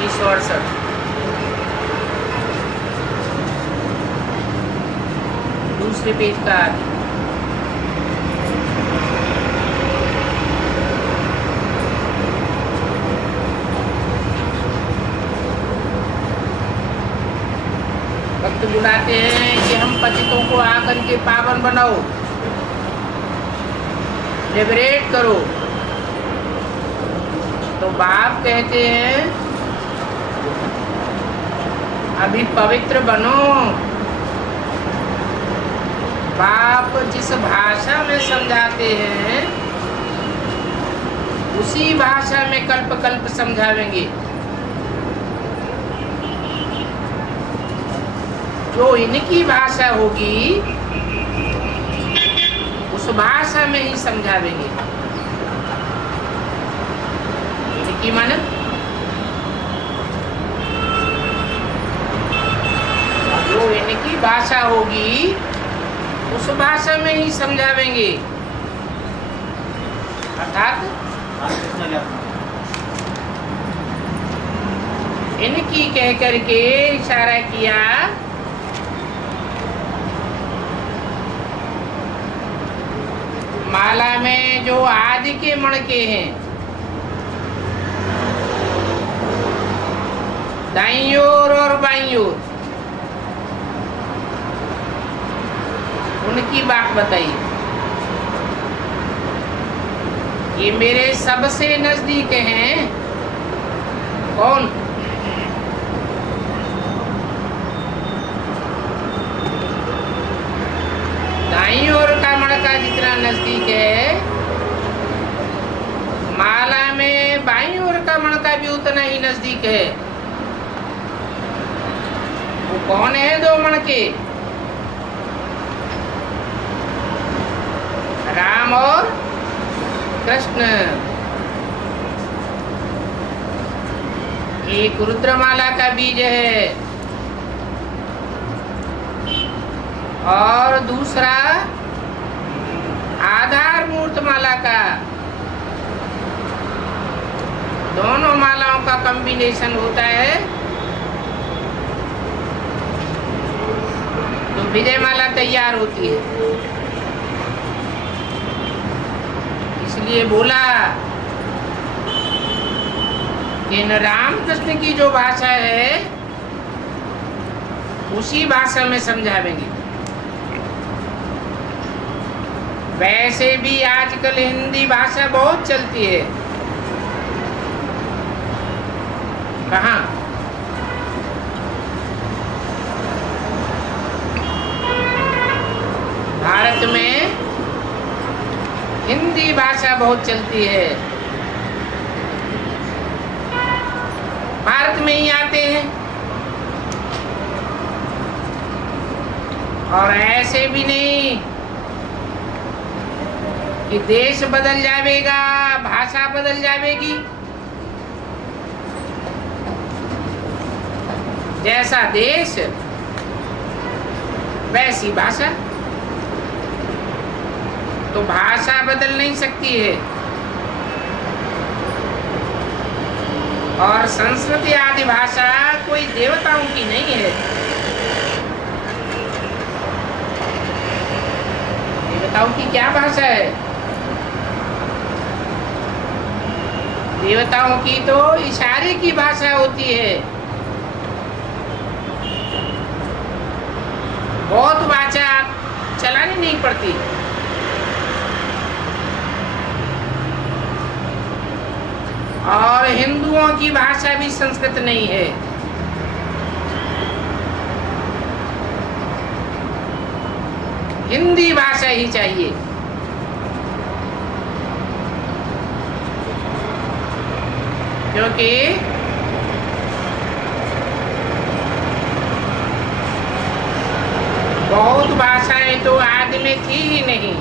1968। दूसरे पेज का आगे। भक्त बुलाते हैं कि हम पतितों को आकर के पावन बनाओ, लिबरेट करो। तो बाप कहते हैं अभी पवित्र बनो। बाप जिस भाषा में समझाते हैं उसी भाषा में कल्प कल्प समझावेंगे। जो इनकी भाषा होगी उस भाषा में ही समझावेंगे। इनकी मन जो इनकी भाषा होगी उस भाषा में ही समझावेंगे। अर्थात इनकी कह करके इशारा किया माला में जो आदि के मणके हैं, दाईं ओर और बाईं ओर, उनकी बात बताइए। ये मेरे सबसे नजदीक हैं। कौन? दाईं ओर का मणका जितना नजदीक है, माला में बाईं ओर का मणका भी उतना ही नजदीक है। वो कौन है? दो मणके, राम और कृष्ण। एक रुद्रमाला का बीज है और दूसरा आधार मूर्त माला का। दोनों मालाओं का कॉम्बिनेशन होता है तो विजय माला तैयार होती है। इसलिए बोला कि न राम कृष्ण की जो भाषा है उसी भाषा में समझावेंगे। वैसे भी आजकल हिंदी भाषा बहुत चलती है। कहाँ? भारत में हिंदी भाषा बहुत चलती है। भारत में ही आते हैं और ऐसे भी नहीं कि देश बदल जाएगा, भाषा बदल जाएगी। जैसा देश वैसी भाषा। तो भाषा बदल नहीं सकती है। और संस्कृति आदि भाषा कोई देवताओं की नहीं है। देवताओं की क्या भाषा है? देवताओं की तो इशारे की भाषा होती है। बहुत भाषा चलानी नहीं पड़ती। और हिंदुओं की भाषा भी संस्कृत नहीं है। हिंदी भाषा ही चाहिए। क्योंकि बहुत भाषाएं तो आदि में थी ही नहीं।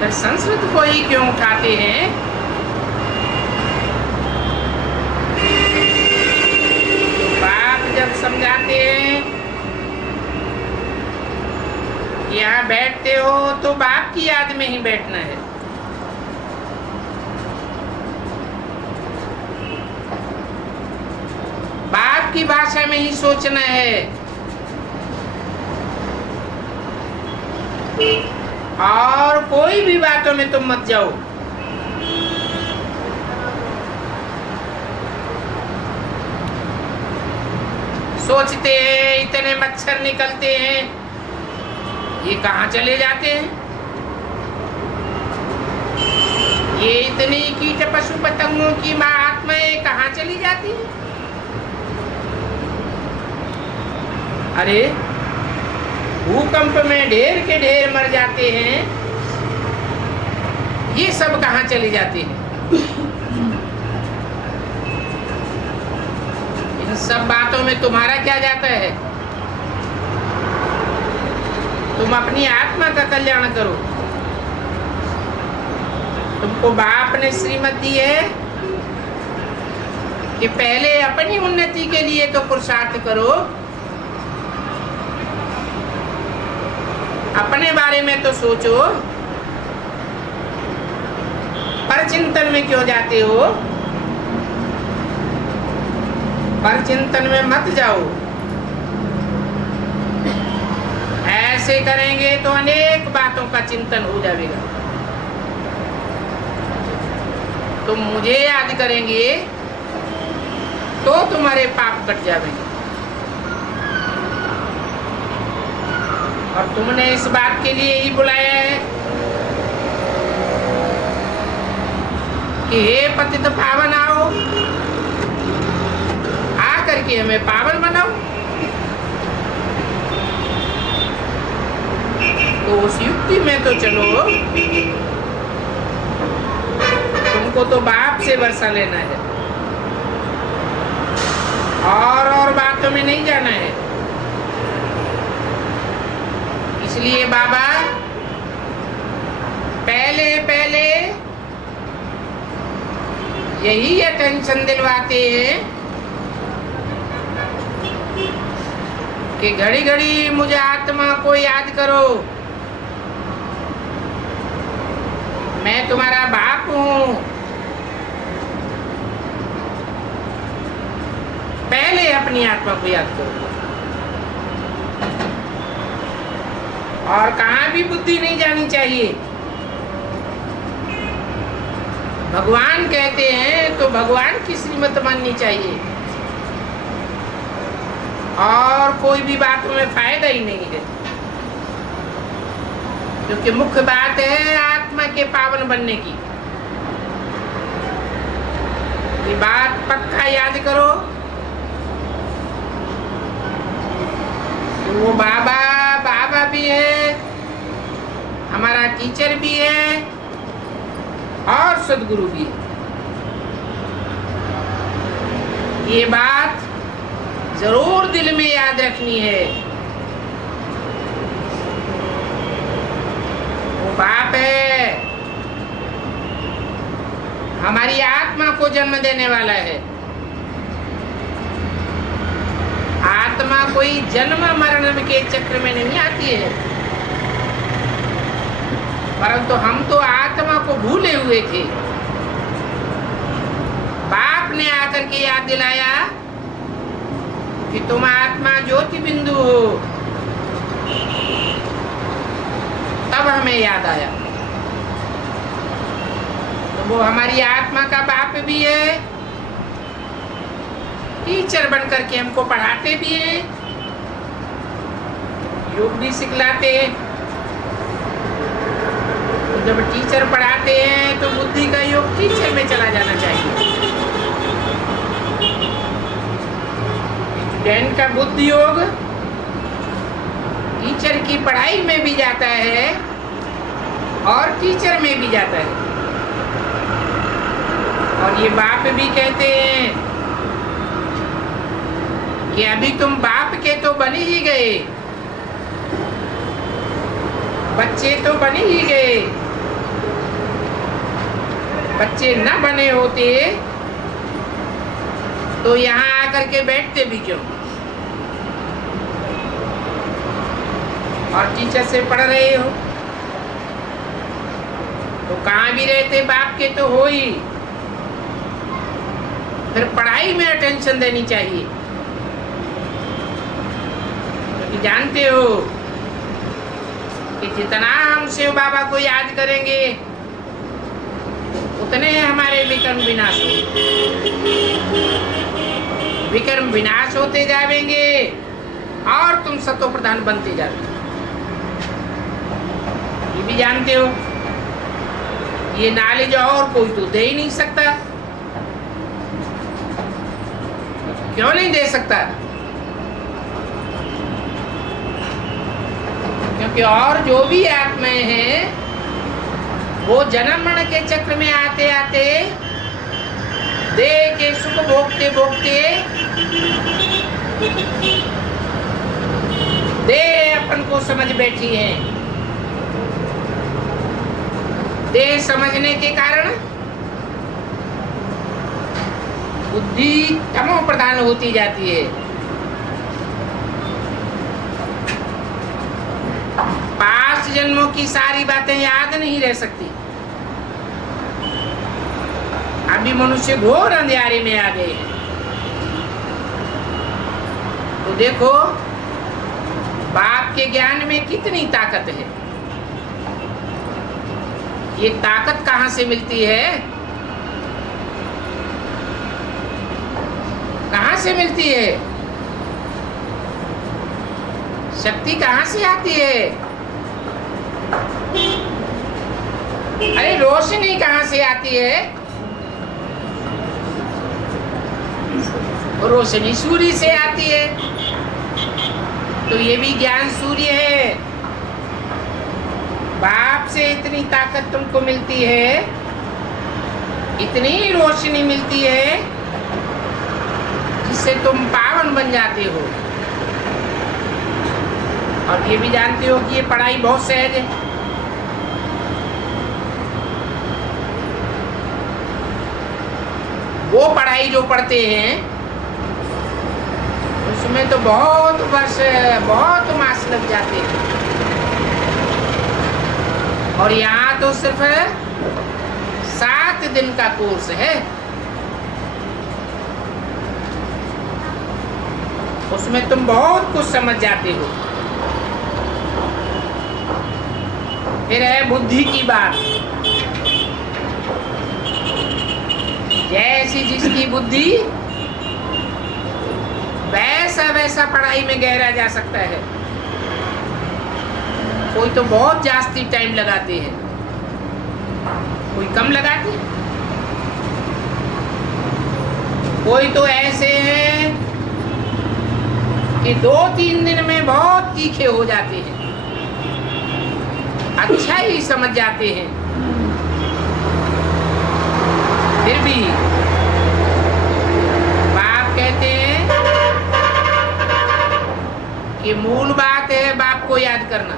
फिर संस्कृत को ही क्यों उठाते हैं? बाप जब समझाते हैं यहाँ बैठते हो तो बाप की याद में ही बैठना है। की भाषा में ही सोचना है और कोई भी बातों में तुम मत जाओ। सोचते हैं इतने मच्छर निकलते हैं, ये कहाँ चले जाते हैं? ये इतनी कीट पशु पतंगों की माँ आत्माएं कहाँ चली जाती हैं? अरे भूकंप में ढेर के ढेर मर जाते हैं, ये सब कहाँ चली जाती हैं? इन सब बातों में तुम्हारा क्या जाता है? तुम अपनी आत्मा का कल्याण करो। तुमको बाप ने श्रीमत दी है कि पहले अपनी उन्नति के लिए तो पुरुषार्थ करो, अपने बारे में तो सोचो, पर चिंतन में क्यों जाते हो? पर चिंतन में मत जाओ। ऐसे करेंगे तो अनेक बातों का चिंतन हो जाएगा। तुम मुझे याद करेंगे तो तुम्हारे पाप कट जाएंगे। और तुमने इस बात के लिए ही बुलाया है कि हे पतित पावन आओ, आ करके हमें पावन बनाओ। तो उस युक्ति में तो चलो, तुमको तो बाप से वर्षा लेना है और बातों में नहीं जाना है। इसलिए बाबा पहले पहले यही अटेंशन दिलवाते हैं कि घड़ी घड़ी मुझे आत्मा को याद करो, मैं तुम्हारा बाप हूं। पहले अपनी आत्मा को याद करो। और कहाँ भी बुद्धि नहीं जानी चाहिए। भगवान कहते हैं तो भगवान की श्रीमत माननी चाहिए और कोई भी बातों में फायदा ही नहीं है, क्योंकि मुख्य बात है आत्मा के पावन बनने की। ये बात पक्का याद करो। तो वो बाबा बाबा भी है, हमारा टीचर भी है और सदगुरु भी है। ये बात जरूर दिल में याद रखनी है। वो बाप है, हमारी आत्मा को जन्म देने वाला है। आत्मा कोई जन्म मरण के चक्र में नहीं आती है, परंतु हम तो आत्मा को भूले हुए थे। बाप ने आकर के याद दिलाया कि तुम आत्मा ज्योति बिंदु हो, तब हमें याद आया। तो वो हमारी आत्मा का बाप भी है, टीचर बन करके हमको पढ़ाते भी हैं, योग भी सिखलाते हैं। तो जब टीचर पढ़ाते हैं तो बुद्धि का योग टीचर में चला जाना चाहिए। स्टूडेंट का बुद्धि योग टीचर की पढ़ाई में भी जाता है और टीचर में भी जाता है। और ये बाप भी कहते हैं कि अभी तुम बाप के तो बन ही गए, बच्चे तो बन ही गए। बच्चे न बने होते तो यहाँ आकर के बैठते भी क्यों? और टीचर से पढ़ रहे हो तो कहाँ भी रहते बाप के तो हो ही। फिर पढ़ाई में अटेंशन देनी चाहिए। क्योंकि जानते हो कि जितना हम शिव बाबा को याद करेंगे उतने हमारे विक्रम विनाश होते जाएंगे और तुम सतो प्रधान बनते जाओगे। ये भी जानते हो, ये नॉलेज और कोई तो दे ही नहीं सकता। क्यों नहीं दे सकता? क्योंकि और जो भी आत्माएं हैं वो जन्म मरण के चक्र में आते आते देह के सुख भोगते भोगते देह अपन को समझ बैठी है। देह समझने के कारण बुद्धि तमो प्रधान होती जाती है। पांच जन्मों की सारी बातें याद नहीं रह सकती। अभी मनुष्य घोर अंधेरे में आ गए हैं। तो देखो बाप के ज्ञान में कितनी ताकत है। ये ताकत कहां से मिलती है? कहां से मिलती है? शक्ति कहां से आती है? अरे रोशनी कहां से आती है? रोशनी सूर्य से आती है। तो ये भी ज्ञान सूर्य है। बाप से इतनी ताकत तुमको मिलती है, इतनी रोशनी मिलती है जिससे तुम पावन बन जाते हो। और ये भी जानते हो कि ये पढ़ाई बहुत सहज है। वो पढ़ाई जो पढ़ते हैं उसमें तो बहुत वर्ष बहुत मास लग जाते हैं। और यहाँ तो सिर्फ 7 दिन का कोर्स है। उसमें तुम बहुत कुछ समझ जाते हो। फिर है बुद्धि की बात। जैसी जिसकी बुद्धि वैसा वैसा पढ़ाई में गहरा जा सकता है। कोई तो बहुत जास्ती टाइम लगाते हैं, कोई कम लगाते हैं। कोई तो ऐसे हैं कि 2-3 दिन में बहुत तीखे हो जाते हैं, अच्छा ही समझ जाते हैं। फिर भी बाप कहते हैं कि मूल बात है बाप को याद करना।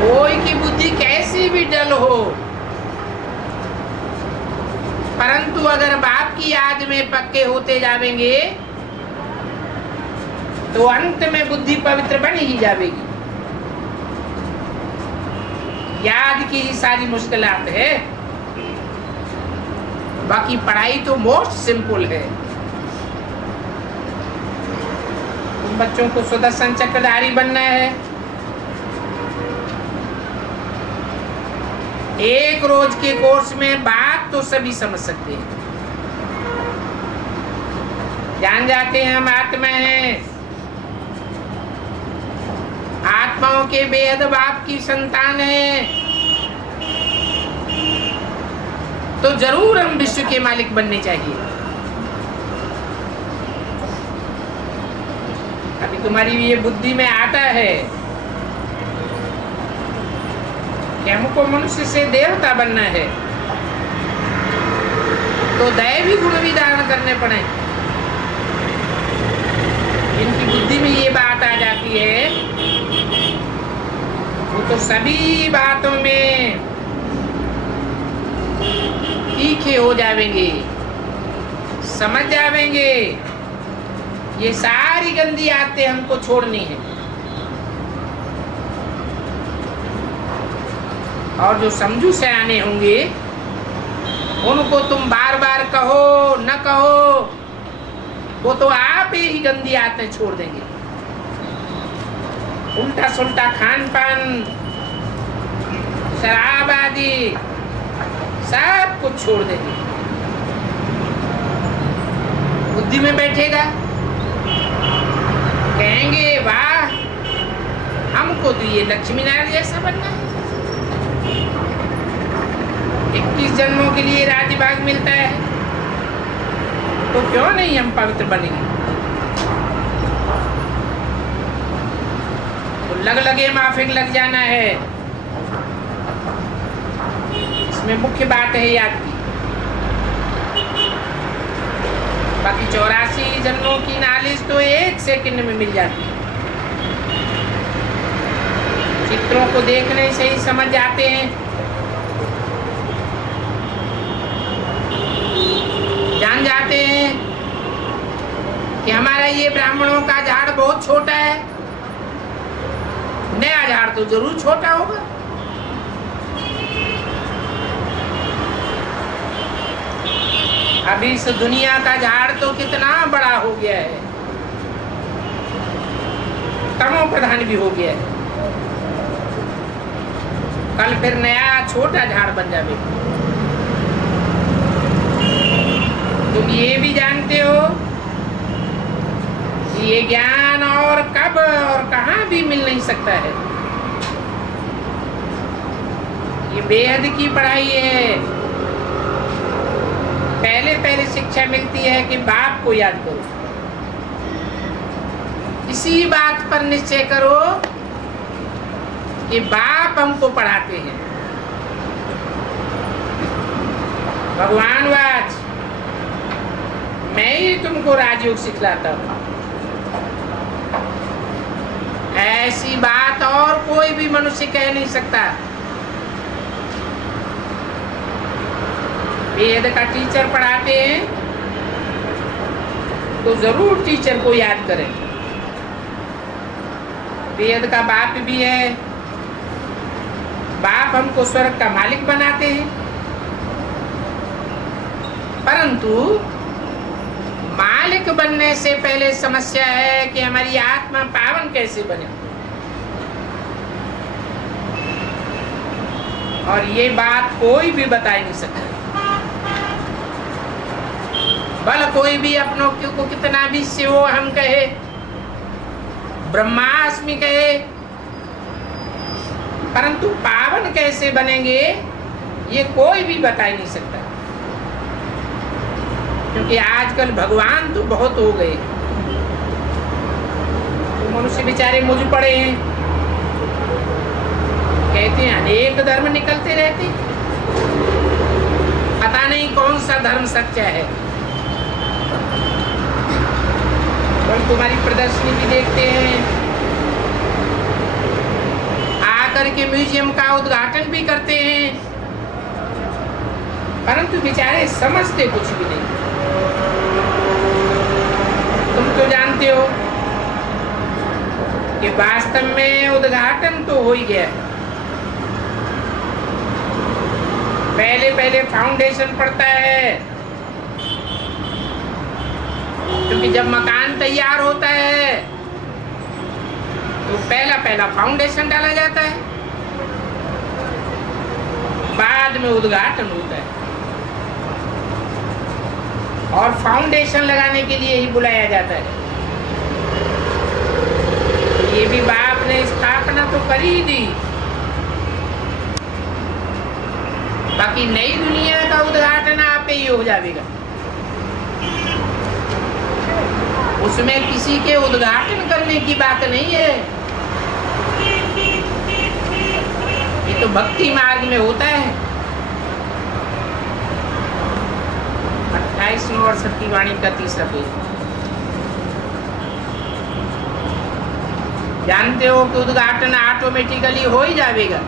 कोई की बुद्धि कैसी भी डल हो, परंतु अगर बाप की याद में पक्के होते जाएंगे तो अंत में बुद्धि पवित्र बन ही जाएगी। याद की ही सारी मुश्किलात है। बाकी पढ़ाई तो मोस्ट सिंपल है। तुम बच्चों को सुदर्शन चक्रधारी बनना है। एक रोज के कोर्स में बात तो सभी समझ सकते हैं। जान जाते हैं हम आत्मा हैं, आत्माओं के बेहद बाप की संतान है। तो जरूर हम विश्व के मालिक बनने चाहिए। अभी तुम्हारी ये बुद्धि में आता है कि हमको मनुष्य से देवता बनना है, तो दैवी गुण भी धारण करने पड़े। इनकी बुद्धि में ये बात आ जाती है, वो तो सभी बातों में तीखे हो जाएंगे, समझ जाएंगे। ये सारी गंदी आदतें हमको छोड़नी है। और जो समझू से आने होंगे उनको तुम बार बार कहो न कहो, वो तो आप आप ही गंदी आदतें छोड़ देंगे, उल्टा सुल्टा खान पान, शराब आदि सब कुछ छोड़ देंगे। बुद्धि में बैठेगा, कहेंगे वाह, हमको तो ये लक्ष्मी नारायण जैसा बनना है। 21 जन्मों के लिए राज्य भाग मिलता है, तो क्यों नहीं हम पवित्र बनेंगे। तो लगे माफिक लग जाना है, इसमें मुख्य बात है याद की। बाकी 84 जन्मों की नॉलेज तो 1 सेकंड में मिल जाती है। चित्रों को देखने से ही समझ जाते हैं, जान जाते हैं कि हमारा ये ब्राह्मणों का झाड़ बहुत छोटा है, नया झाड़ तो जरूर छोटा होगा। अभी इस दुनिया का झाड़ तो कितना बड़ा हो गया है, तमो प्रधान भी हो गया है। कल फिर नया छोटा झाड़ बन जाएगा। तुम ये भी जानते हो कि ये ज्ञान और कब और कहां भी मिल नहीं सकता है। ये बेहद की पढ़ाई है। पहले शिक्षा मिलती है कि बाप को याद करो, इसी बात पर निश्चय करो कि बाप हमको पढ़ाते हैं। भगवान वाच, मैं ही तुमको राजयोग सिखलाता हूं। ऐसी बात और कोई भी मनुष्य कह नहीं सकता। वेद का टीचर पढ़ाते हैं तो जरूर टीचर को याद करें। वेद का बाप भी है, बाप हमको स्वर्ग का मालिक बनाते हैं, परंतु मालिक बनने से पहले समस्या है कि हमारी आत्मा पावन कैसे बने। और ये बात कोई भी बता नहीं सकता। भले कोई भी अपनों को कितना भी शिवो हम कहे, ब्रह्मास्मि कहे, परंतु पावन कैसे बनेंगे ये कोई भी बता ही नहीं सकता। क्योंकि आजकल भगवान तो बहुत हो गए, तो मनुष्य बेचारे मुझ पड़े हैं, कहते हैं अनेक धर्म निकलते रहते, पता नहीं कौन सा धर्म सच्चा है। और तुम्हारी प्रदर्शनी भी देखते हैं, आकर के म्यूजियम का उद्घाटन भी करते हैं, परंतु बेचारे समझते कुछ भी नहीं। तुम तो जानते हो कि वास्तव में उद्घाटन तो हो ही गया। पहले फाउंडेशन पड़ता है, क्योंकि जब मकान तैयार होता है तो पहला फाउंडेशन डाला जाता है, बाद में उद्घाटन होता है। और फाउंडेशन लगाने के लिए ही बुलाया जाता है। ये भी बाप ने स्थापना तो कर ही दी, बाकी नई दुनिया का उद्घाटन आप ही हो जाएगा। उसमें किसी के उद्घाटन करने की बात नहीं है, ये तो भक्ति मार्ग में होता है। 28वें वर्ष की वाणी का 3रा पेज। जानते हो कि उद्घाटन ऑटोमेटिकली हो ही जाएगा।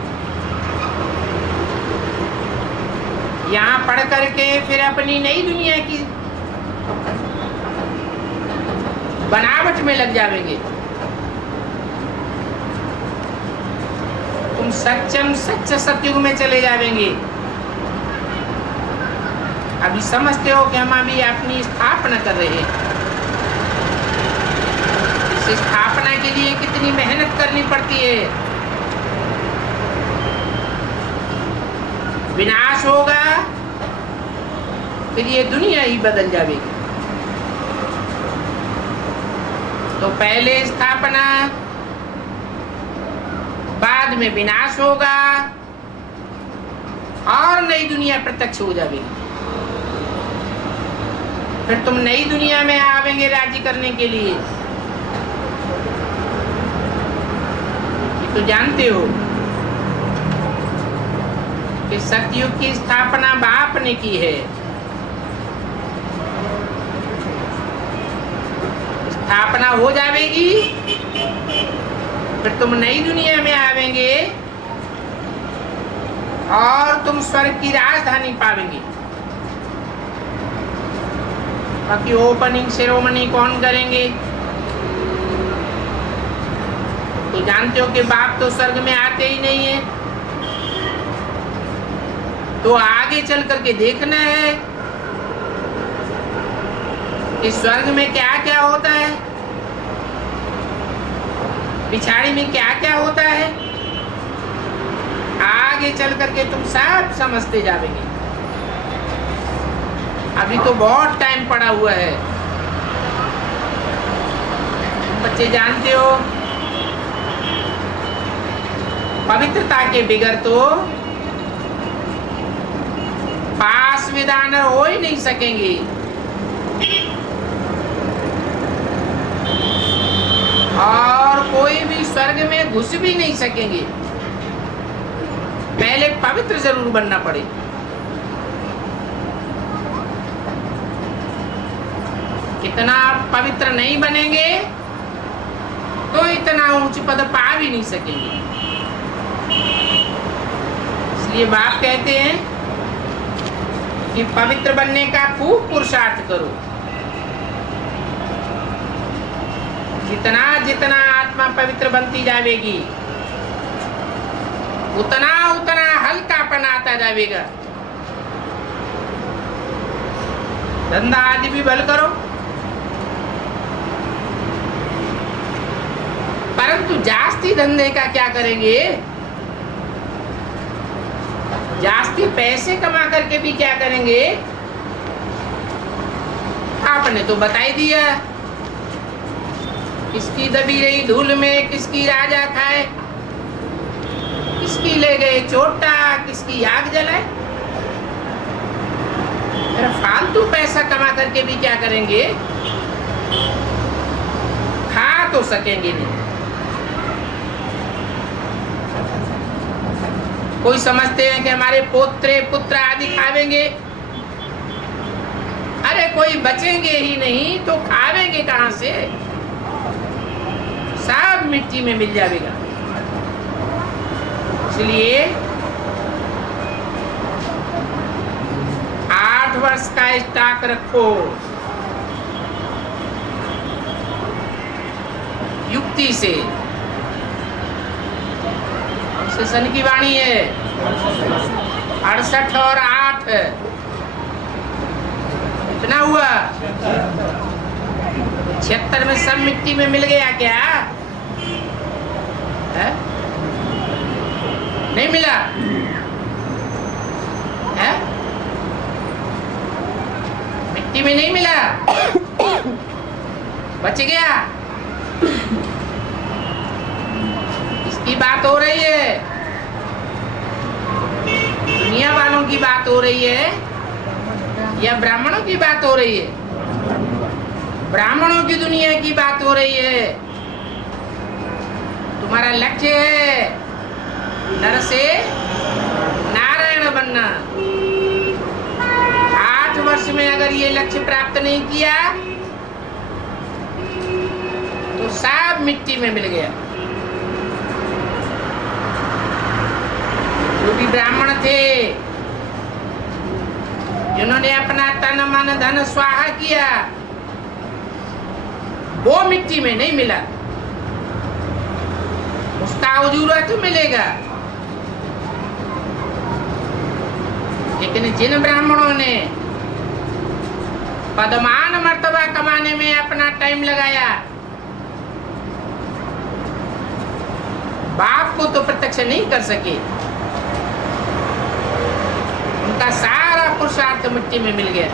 यहाँ पढ़ करके फिर अपनी नई दुनिया की बनावट में लग जाएंगे। तुम सच्चे सतयुग में चले जाएंगे। अभी समझते हो कि हम अभी अपनी स्थापना कर रहे हैं। उस स्थापना के लिए कितनी मेहनत करनी पड़ती है। विनाश होगा फिर ये दुनिया ही बदल जाएगी। तो पहले स्थापना, बाद में विनाश होगा और नई दुनिया प्रत्यक्ष हो जाएगी। फिर तुम नई दुनिया में आवेंगे राज्य करने के लिए। ये तो जानते हो कि सतयुग की स्थापना बाप ने की है। स्थापना हो जाएगी फिर तुम नई दुनिया में आवेंगे और तुम स्वर्ग की राजधानी पावेंगे। बाकी ओपनिंग सेरेमनी कौन करेंगे? तो जानते हो कि बाप तो स्वर्ग में आते ही नहीं है। तो आगे चल करके देखना है कि स्वर्ग में क्या क्या होता है, पिछाड़ी में क्या क्या होता है। आगे चल करके तुम सब समझते जाओगे। अभी तो बहुत टाइम पड़ा हुआ है। बच्चे जानते हो पवित्रता के बिगड़ तो पास विधान हो ही नहीं सकेंगे। और कोई भी स्वर्ग में घुस भी नहीं सकेंगे। पहले पवित्र जरूर बनना पड़े। कितना पवित्र नहीं बनेंगे तो इतना ऊंच पद पा भी नहीं सकेंगे। इसलिए बाप कहते हैं कि पवित्र बनने का खूब पुरुषार्थ करो। जितना जितना आत्मा पवित्र बनती जाएगी उतना उतना हल्कापन आता जाएगा। धंधा आदि भी भल करो, परंतु जास्ती धंधे का क्या करेंगे? जास्ती पैसे कमा करके भी क्या करेंगे? आपने तो बता ही दिया। किसकी दबी रही धूल में किसकी राजा खाए, किसकी ले गए चोटा किसकी आग जलाए। फालतू पैसा कमा करके भी क्या करेंगे? खा तो सकेंगे नहीं। कोई समझते हैं कि हमारे पोत्रे पुत्र आदि खावेंगे। अरे कोई बचेंगे ही नहीं तो खावेंगे कहां से? सब मिट्टी में मिल जाएगा। इसलिए 8 वर्ष का स्टॉक रखो। युक्ति से। सन की वाणी है 68 और 8 इतना हुआ। 76 में सब मिट्टी में मिल गया क्या है? नहीं मिला है? मिट्टी में नहीं मिला, बच गया। इसकी बात हो रही है, दुनिया वालों की बात हो रही है या ब्राह्मणों की बात हो रही है? ब्राह्मणों की दुनिया की बात हो रही है। तुम्हारा लक्ष्य है नर से नारायण बनना। 8 वर्ष में अगर ये लक्ष्य प्राप्त नहीं किया तो सब मिट्टी में मिल गया। जो भी ब्राह्मण थे जिन्होंने अपना तन मन धन स्वाहा किया वो मिट्टी में नहीं मिला, उसका उजूरा तो मिलेगा। लेकिन जिन ब्राह्मणों ने पदमान मर्तबा कमाने में अपना टाइम लगाया बाप को तो प्रत्यक्ष नहीं कर सके। उनका सारा पुरुषार्थ मिट्टी में मिल गया।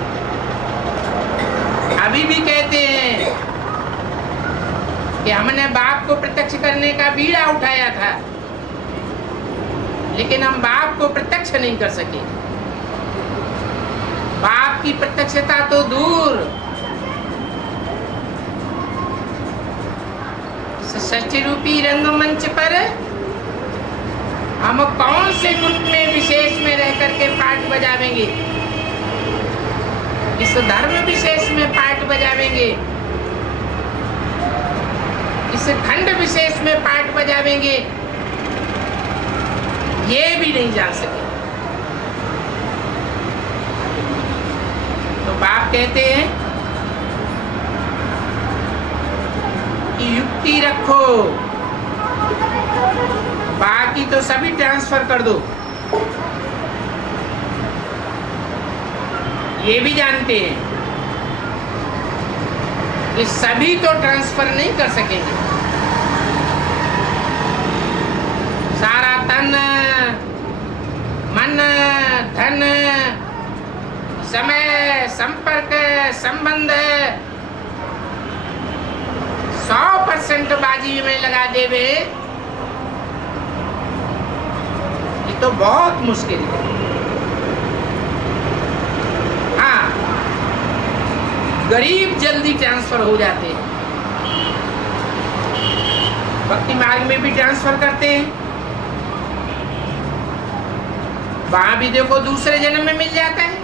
अभी भी कहते हैं कि हमने बाप को प्रत्यक्ष करने का बीड़ा उठाया था, लेकिन हम बाप को प्रत्यक्ष नहीं कर सके। बाप की प्रत्यक्षता तो दूर, सृष्टि रूपी रंगमंच पर हम कौन से ग्रुप में विशेष में रह करके पार्ट बजावेंगे, इस धर्म विशेष में पार्ट बजावेंगे, इस खंड विशेष में पार्ट बजावेंगे, ये भी नहीं जान सके। तो बाप कहते हैं कि युक्ति रखो, बाकी तो सभी ट्रांसफर कर दो। ये भी जानते हैं कि सभी तो ट्रांसफर नहीं कर सकेंगे। सारा तन मन धन समय संपर्क संबंध 100% बाजी में लगा देवे, ये तो बहुत मुश्किल है। हाँ, गरीब जल्दी ट्रांसफर हो जाते हैं, भक्ति मार्ग में भी ट्रांसफर करते हैं, वहां भी देखो दूसरे जन्म में मिल जाता है।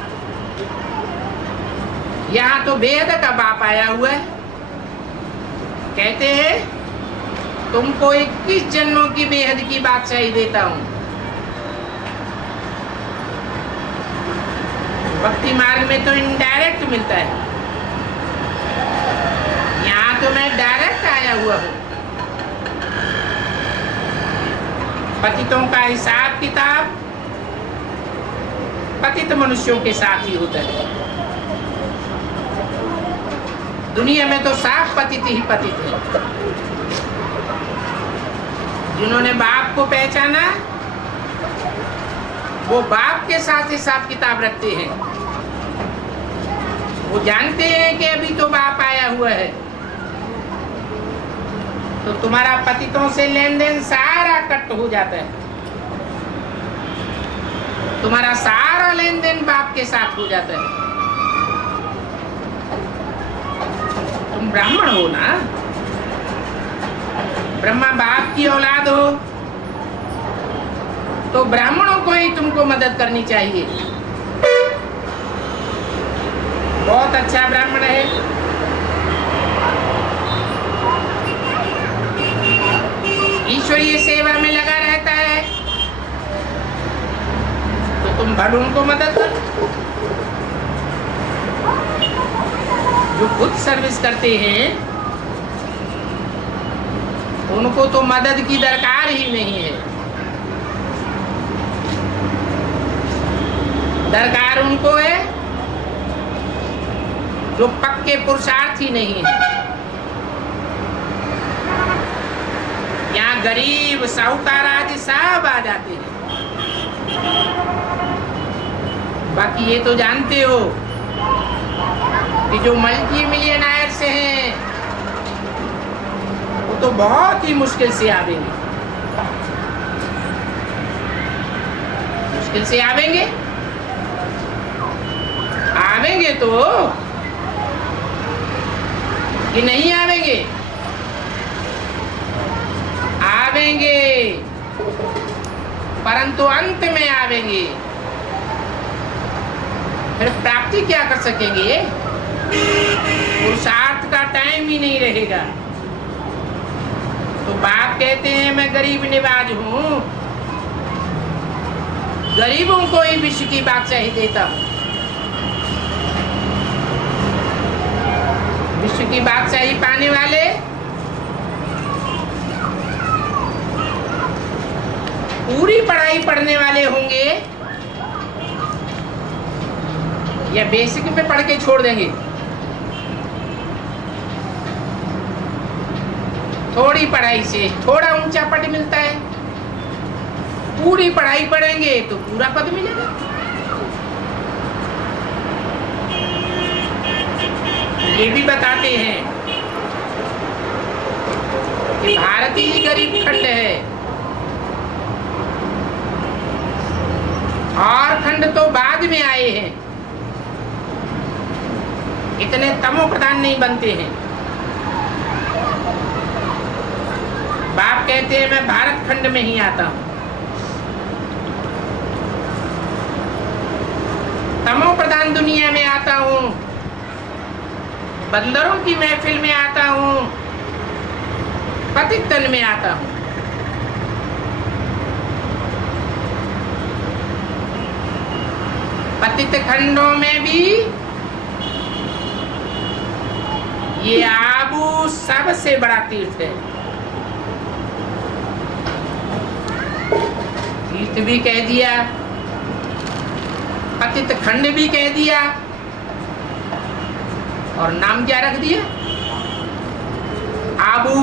यहाँ तो बेहद का बाप आया हुआ है, कहते हैं तुमको 21 जन्मों की बेहद की बादशाही देता हूं। भक्ति मार्ग में तो इनडायरेक्ट मिलता है, यहाँ तो मैं डायरेक्ट आया हुआ हूं। पतितों का हिसाब किताब पतित मनुष्यों के साथ ही होता है। दुनिया में तो साफ पतित ही पतित है। जिन्होंने बाप को पहचाना वो बाप के साथ हिसाब किताब रखते हैं। वो जानते हैं कि अभी तो बाप आया हुआ है, तो तुम्हारा पतितों से लेन देन सारा कट हो जाता है। तुम्हारा सारा लेन देन बाप के साथ हो जाता है। तुम ब्राह्मण हो ना, ब्रह्मा बाप की औलाद हो, तो ब्राह्मणों को ही तुमको मदद करनी चाहिए। बहुत अच्छा ब्राह्मण है, ईश्वरीय सेवा में लगा रहता है, तो तुम भले उनको मदद करो। जो खुद सर्विस करते हैं उनको तो मदद की दरकार ही नहीं है। दरकार उनको है जो पक्के पुरुषार्थ ही नहीं है। यहाँ गरीब साहूकार आदि सब आ जाते हैं। बाकी ये तो जानते हो कि जो मल्टी मिलियनायर से हैं वो तो बहुत ही मुश्किल से आवेंगे, मुश्किल से आवेंगे। आवेंगे तो कि नहीं आवेंगे? आवेंगे, परंतु अंत में आवेंगे। फिर प्राप्ति क्या कर सकेंगे? पुरुषार्थ का टाइम ही नहीं रहेगा। तो बाप कहते हैं मैं गरीब निवाज हूं, गरीबों को ही विश्व की बादशाही देता हूं। विश्व की बादशाही पाने वाले पूरी पढ़ाई पढ़ने वाले होंगे या बेसिक में पढ़ के छोड़ देंगे? थोड़ी पढ़ाई से थोड़ा ऊंचा पद मिलता है, पूरी पढ़ाई पढ़ेंगे तो पूरा पद मिलेगा। ये भी बताते हैं कि भारत ही गरीब खंड है और खंड तो बाद में आए हैं, इतने तमो प्रधान नहीं बनते हैं। बाप कहते हैं मैं भारत खंड में ही आता हूं, तमो प्रधान दुनिया में आता हूं, बंदरों की महफिल में आता हूं, पतित तन में आता हूं। पतित खंडों में भी ये आबू सबसे बड़ा तीर्थ है। तीर्थ भी कह दिया, पतित खंड भी कह दिया, और नाम क्या रख दिया? आबू।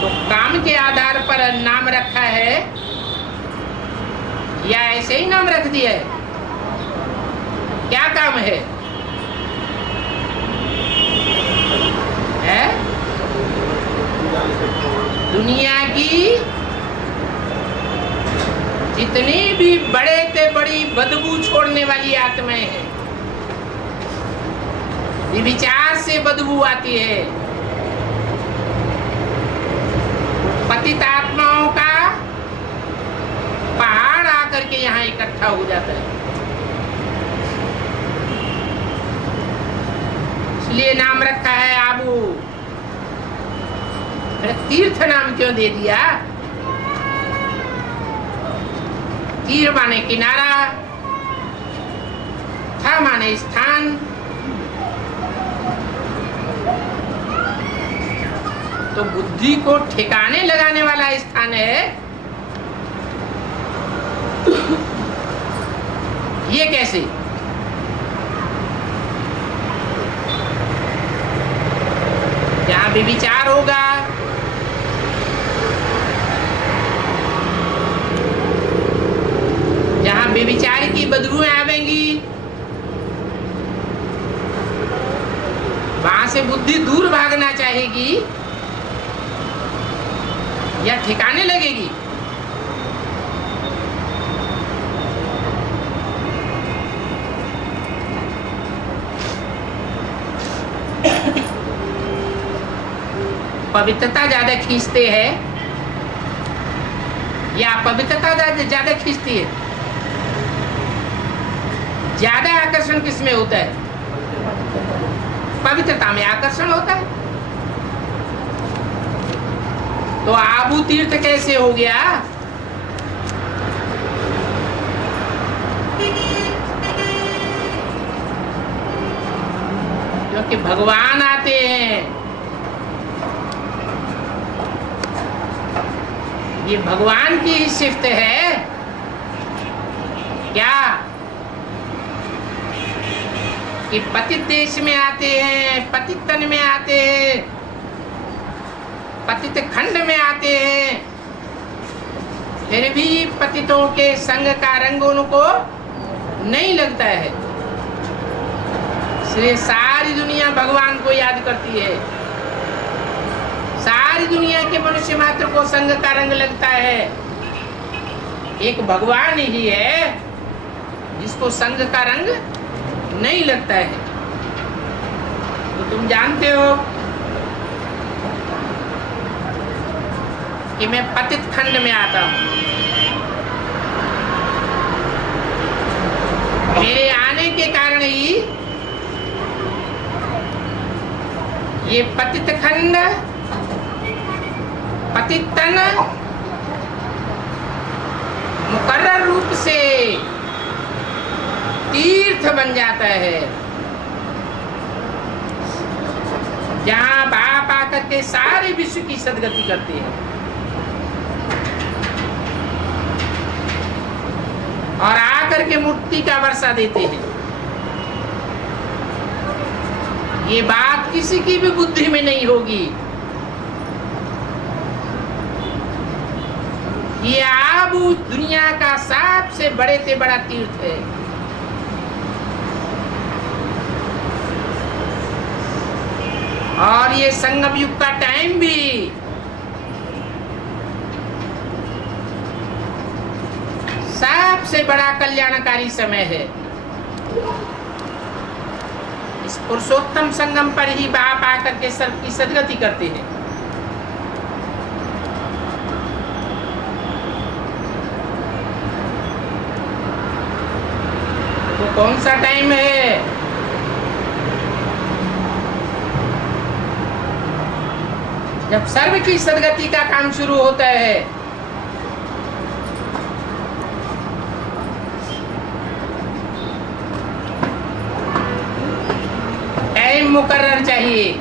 तो काम के आधार पर नाम रखा है या ऐसे ही नाम रख दिया है? क्या काम है? दुनिया की जितनी भी बड़े से बड़ी बदबू छोड़ने वाली आत्माएं हैं, विचार से बदबू आती है, पतित आत्माओं का पहाड़ आकर के यहाँ इकट्ठा हो जाता है। इसलिए नाम रखा है आबू। तीर्थ नाम क्यों दे दिया? तीर माने किनारा, था माने स्थान। तो बुद्धि को ठिकाने लगाने वाला स्थान है। ये कैसे? जहां भी विचार होगा, जहां बेविचार की बदबूएं आवेंगी, वहां से बुद्धि दूर भागना चाहेगी या ठिकाने लगेगी? पवित्रता ज्यादा खींचते हैं या पवित्रता ज्यादा खींचती है? ज्यादा आकर्षण किसमें होता है? पवित्रता में आकर्षण होता है। तो आबू तीर्थ कैसे हो गया? क्योंकि भगवान आते हैं। ये भगवान की ही सिफ्त है क्या कि पतित देश में आते हैं, पतित तन में आते हैं, पतित खंड में आते हैं, फिर भी पतितों के संग का रंग उनको नहीं लगता है। इसलिए सारी दुनिया भगवान को याद करती है। सारी दुनिया के मनुष्य मात्र को संग का रंग लगता है। एक भगवान ही है जिसको संग का रंग नहीं लगता है। तो तुम जानते हो कि मैं पतित खंड में आता हूं। मेरे आने के कारण ही ये पतित खंड, पतित तन मुकर्रर रूप से तीर्थ बन जाता है, जहां बाप आकर के सारे विश्व की सदगति करते हैं और आकर के मुक्ति का वर्षा देते हैं। ये बात किसी की भी बुद्धि में नहीं होगी ये आबू दुनिया का सबसे बड़े से बड़ा तीर्थ है। और ये संगम युग का टाइम भी सबसे बड़ा कल्याणकारी समय है। इस पुरुषोत्तम संगम पर ही बाप आकर के सबकी सदगति करते हैं। तो कौन सा टाइम है? जब सर्व की सदगति का काम शुरू होता है। टाइम मुकर्रर चाहिए।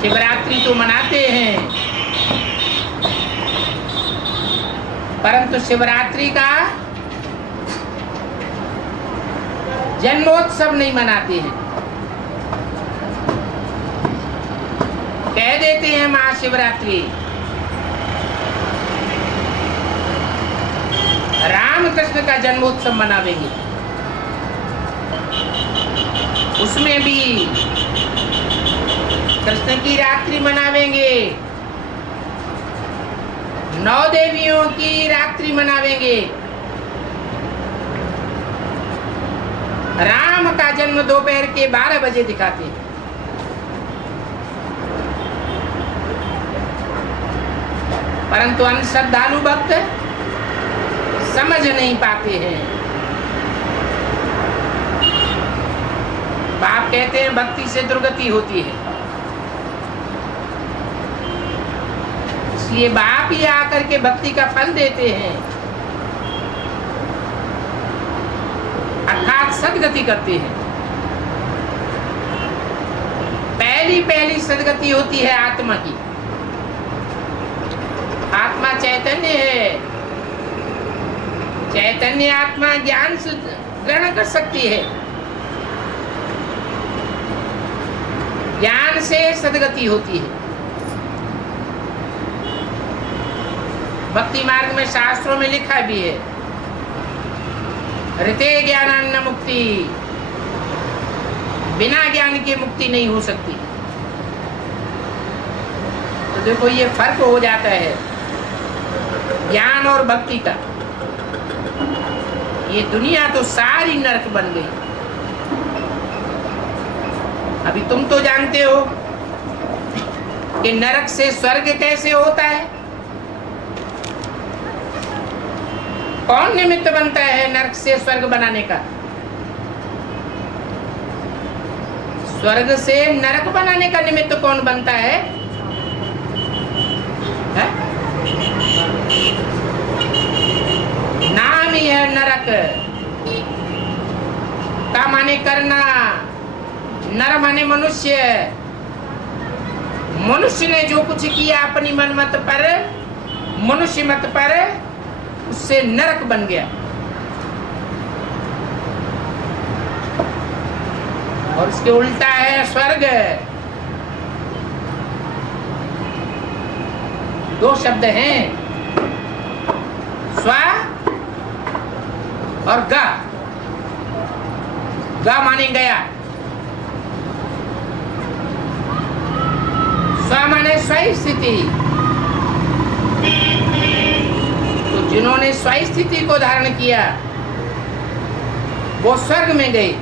शिवरात्रि तो मनाते हैं, परंतु शिवरात्रि का जन्मोत्सव नहीं मनाते हैं। कह देते हैं महाशिवरात्रि। रामकृष्ण का जन्मोत्सव मनावेंगे, उसमें भी कृष्ण की रात्रि मनावेंगे, 9 देवियों की रात्रि मनावेंगे। राम का जन्म दोपहर के 12 बजे दिखाते हैं। परंतु अनश्रद्धालु भक्त समझ नहीं पाते हैं। बाप कहते हैं भक्ति से दुर्गति होती है। इसलिए बाप ही आकर के भक्ति का फल देते हैं, अर्थात सदगति करते हैं। पहली सदगति होती है आत्मा की। आत्मा चैतन्य है। चैतन्य आत्मा ज्ञान से ग्रहण कर सकती है। ज्ञान से सदगति होती है। भक्ति मार्ग में शास्त्रों में लिखा भी है, ऋते ज्ञानान्न मुक्ति, बिना ज्ञान की मुक्ति नहीं हो सकती। तो देखो ये फर्क हो जाता है ज्ञान और भक्ति का। ये दुनिया तो सारी नरक बन गई। अभी तुम तो जानते हो कि नरक से स्वर्ग कैसे होता है। कौन निमित्त बनता है नरक से स्वर्ग बनाने का? स्वर्ग से नरक बनाने का निमित्त कौन बनता है? नाम ही है नरक। का माने करना, नर माने मनुष्य। मनुष्य ने जो कुछ किया अपनी मनमत पर, मनुष्य मत पर, उससे नरक बन गया। और उसके उल्टा है स्वर्ग। 2 शब्द हैं, स्व और ग। ग माने गया, स्व माने स्वयं स्थिति। तो जिन्होंने स्वयं स्थिति को धारण किया वो स्वर्ग में गए,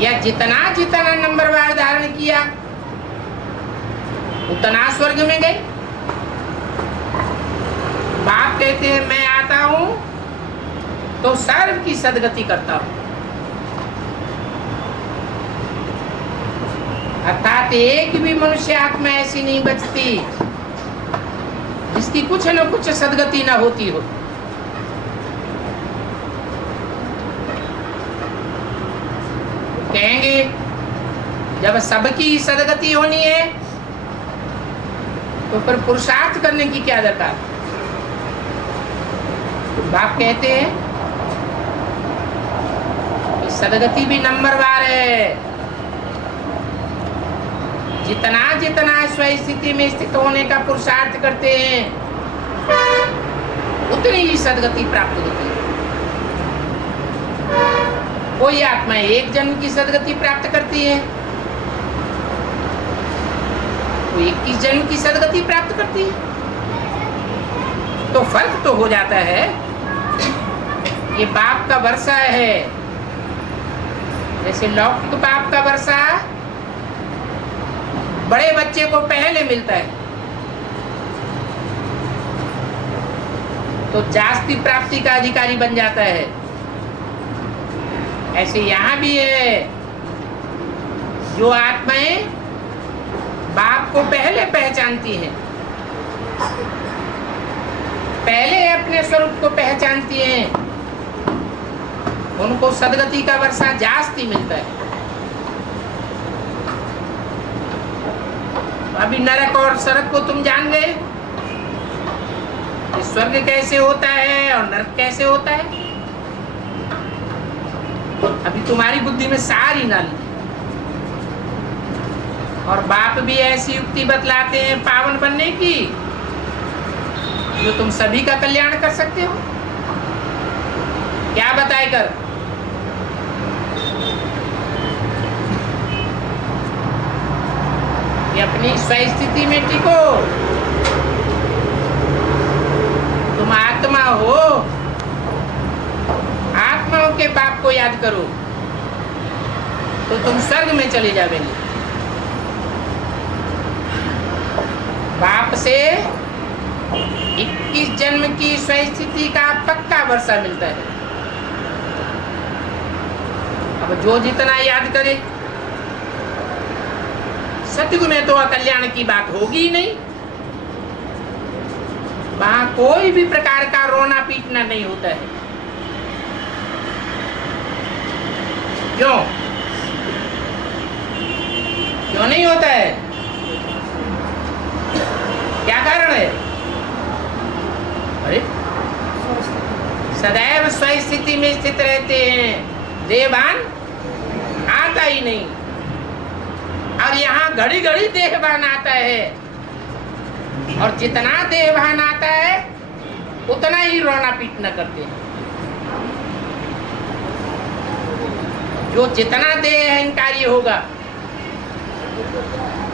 या जितना जितना नंबरवार धारण किया उतना स्वर्ग में गए। बाप कहते हैं मैं आता हूं तो सर्व की सदगति करता हूं। अर्थात एक भी मनुष्य आत्मा ऐसी नहीं बचती जिसकी कुछ न कुछ सदगति न होती हो। कहेंगे जब सबकी सदगति होनी है तो फिर पुरुषार्थ करने की क्या दरकार? बाप कहते हैं कि सदगति भी नंबरवार है। जितना जितना स्वस्थिति में स्थित होने का पुरुषार्थ करते हैं उतनी ही सदगति प्राप्त होती है। कोई आत्मा एक जन्म की सदगति प्राप्त करती है, कोई 21 जन्म की सदगति प्राप्त करती है। तो फर्क तो हो जाता है। ये बाप का वर्षा है, जैसे लौकिक बाप का वर्षा बड़े बच्चे को पहले मिलता है तो जास्ती प्राप्ति का अधिकारी बन जाता है। ऐसे यहाँ भी है, जो आत्माएं बाप को पहले पहचानती हैं, पहले अपने स्वरूप को पहचानती हैं, उनको सदगति का वर्षा जास्ती मिलता है। अभी नरक और सरक को तुम जान गए, स्वर्ग कैसे होता है और नरक कैसे होता है। अभी तुम्हारी बुद्धि में सारी नाली, और बाप भी ऐसी युक्ति बतलाते हैं पावन बनने की जो तुम सभी का कल्याण कर सकते हो। क्या बताए कर? कि अपनी स्वस्थिति में टिको, तुम आत्मा हो, आत्माओं के बाप को याद करो तो तुम स्वर्ग में चले जाओगे। बाप से 21 जन्म की स्वस्थिति का पक्का वर्षा मिलता है। अब जो जितना याद करे, सतयुग में तो अकल्याण की बात होगी ही नहीं, वहां कोई भी प्रकार का रोना पीटना नहीं होता है। क्यों क्यों नहीं होता है? क्या कारण है? अरे सदैव स्वस्थिति में स्थित रहते हैं, देहभान आता ही नहीं। और यहाँ घड़ी घड़ी देहभान आता है, और जितना देहभान आता है उतना ही रोना पीटना करते हैं। जो जितना देह अहंकारी होगा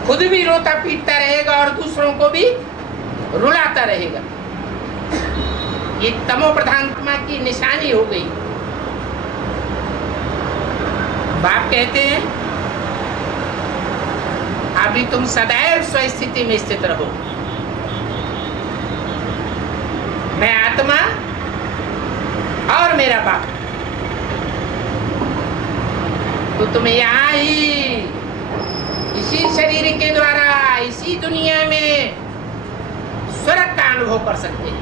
खुद भी रोता पीटता रहेगा और दूसरों को भी रुलाता रहेगा। ये तमो प्रधानता की निशानी हो गई। बाप कहते हैं अभी तुम सदैव स्वस्थिति में स्थित रहो। मैं आत्मा और मेरा बाप, तो तुम यहाँ ही इसी शरीर के द्वारा इसी दुनिया में स्वर्ग का अनुभव कर सकते हैं।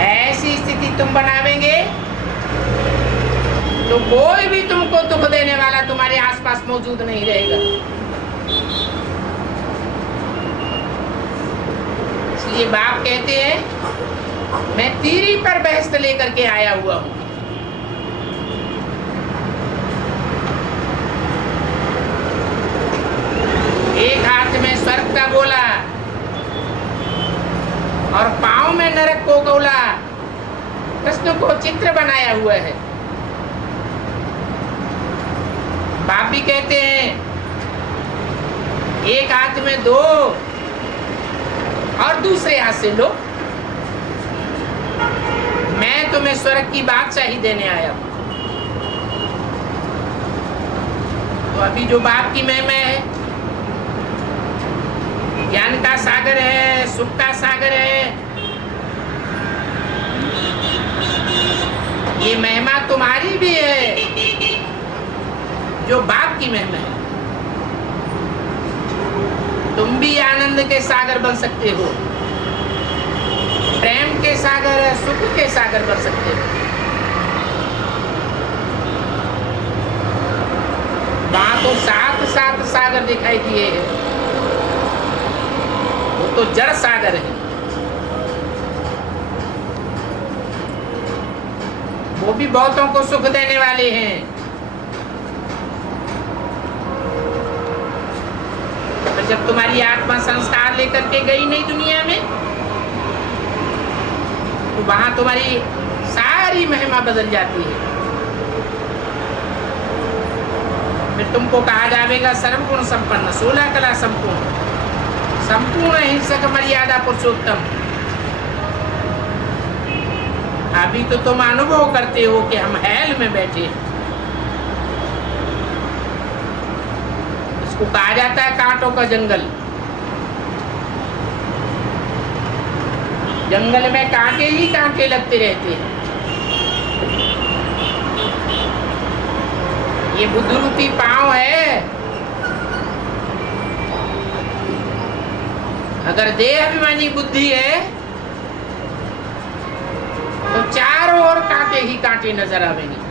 ऐसी स्थिति तुम बनावेंगे तो कोई भी तुमको दुख देने वाला तुम्हारे आसपास मौजूद नहीं रहेगा। इसलिए बाप कहते हैं मैं तीरी पर बहस लेकर के आया हुआ हूं। एक हाथ में स्वर्ग का बोला और पांव में नरक को गोला, कृष्ण को चित्र बनाया हुआ है। बाप भी कहते हैं एक हाथ में दो और दूसरे हाथ से लो। मैं तुम्हें स्वर्ग की बादशाही देने आया हूं। तो अभी जो बाप की महिमा है, ज्ञान का सागर है, सुख का सागर है, ये महिमा तुम्हारी भी है जो बाप की महिमा है। तुम भी आनंद के सागर बन सकते हो, प्रेम के सागर, सुख के सागर बन सकते हो। वहां तो सात सात सागर दिखाई दिए हैं, वो तो जड़ सागर है। वो भी बहुतों को सुख देने वाले हैं। जब तुम्हारी आत्मा संस्कार लेकर के गई नहीं दुनिया में, तो वहां तुम्हारी सारी महिमा बदल जाती है। फिर तुमको कहा जाएगा सर्वगुण संपन्न, 16 कला संपूर्ण, संपूर्ण हिंसक मर्यादा पुरुषोत्तम। अभी तो तुम अनुभव करते हो कि हम हेल में बैठे हैं। इसको कहा जाता है कांटों का जंगल। जंगल में कांटे ही कांटे लगते रहते हैं। ये बुद्धरूपी पांव है। अगर देह अभिमानी बुद्धि है तो चारों ओर कांटे ही कांटे नजर आवेंगे।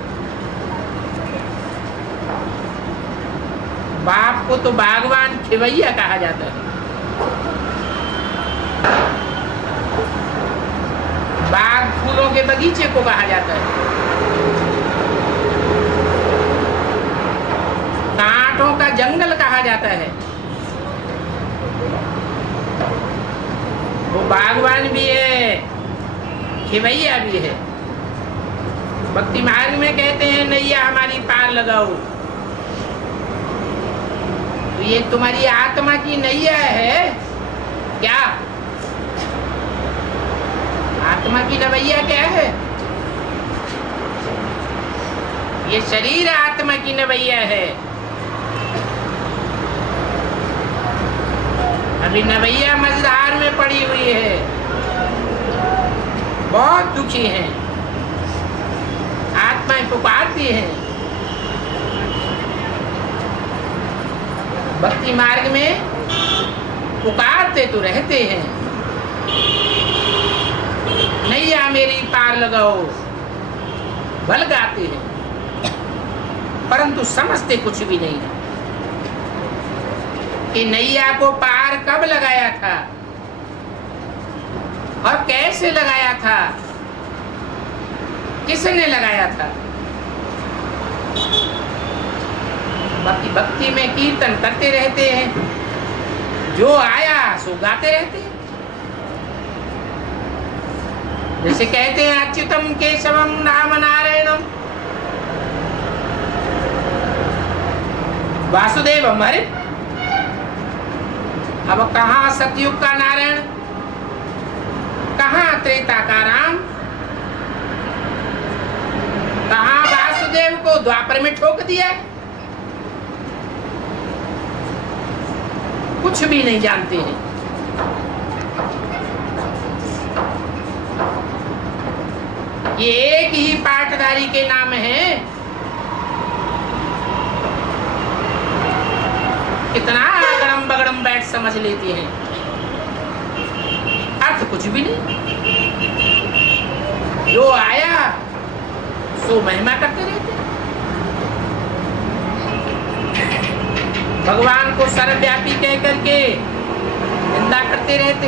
बाप को तो बागवान खिवैया कहा जाता है। बाग फूलों के बगीचे को कहा जाता है। कांटों का जंगल कहा जाता है। वो बागवान भी है, खिवैया भी है। भक्ति मार्ग में कहते हैं नैया हमारी पार लगाओ। तो ये तुम्हारी आत्मा की नैया है क्या? आत्मा की नवैया क्या है? ये शरीर आत्मा की नवैया है। अभी नवैया मझधार में पड़ी हुई है, बहुत दुखी हैं, आत्माएं पुकारती हैं। भक्ति मार्ग में पुकारते तो रहते हैं, नैया मेरी पार लगाओ, बल गाते हैं, परंतु समझते कुछ भी नहीं है कि नैया को पार कब लगाया था और कैसे लगाया था, किसने लगाया था। बाकी भक्ति में कीर्तन करते रहते हैं, जो आया सो गाते रहते हैं। जैसे कहते हैं अच्युतम केशवम नाम नारायणम वासुदेवम। हरे अब कहाँ सतयुग का नारायण, कहाँ त्रेता का राम, कहाँ वासुदेव को द्वापर में ठोक दिया। कुछ भी नहीं जानते हैं। ये एक ही पाटधारी के नाम है। कितना अगड़म बगड़म बैठ समझ लेती हैं, अर्थ कुछ भी नहीं। जो आया सो महिमा करते रहते। भगवान को सर्वव्यापी कह करके निंदा करते रहते।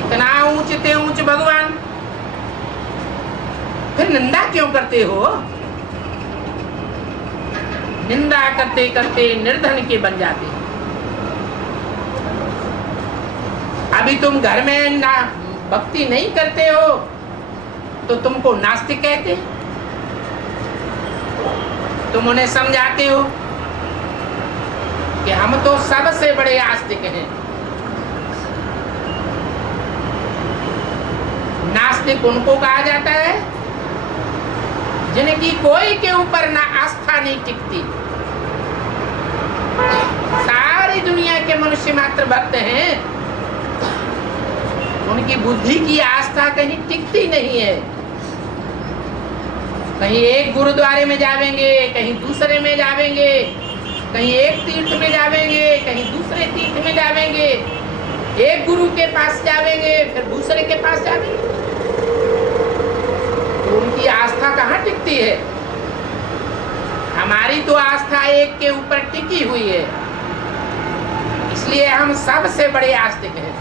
इतना ऊंचते ऊंच भगवान, फिर निंदा क्यों करते हो? निंदा करते करते निर्धन के बन जाते। अभी तुम घर में ना भक्ति नहीं करते हो तो तुमको नास्तिक कहते। तुम उन्हें समझाते हो कि हम तो सबसे बड़े आस्तिक हैं। नास्तिक उनको कहा जाता है जिनकी कोई के ऊपर ना आस्था नहीं टिकती। सारी दुनिया के मनुष्य मात्र भक्त हैं, उनकी बुद्धि की आस्था कहीं टिकती नहीं है। कहीं एक गुरुद्वारे में जावेंगे, कहीं दूसरे में जावेंगे, कहीं एक तीर्थ में जावेंगे, कहीं दूसरे तीर्थ में जावेंगे, एक गुरु के पास जावेंगे, फिर दूसरे के पास जावेंगे। तो उनकी आस्था कहाँ टिकती है? हमारी तो आस्था एक के ऊपर टिकी हुई है, इसलिए हम सबसे बड़े आस्तिक हैं।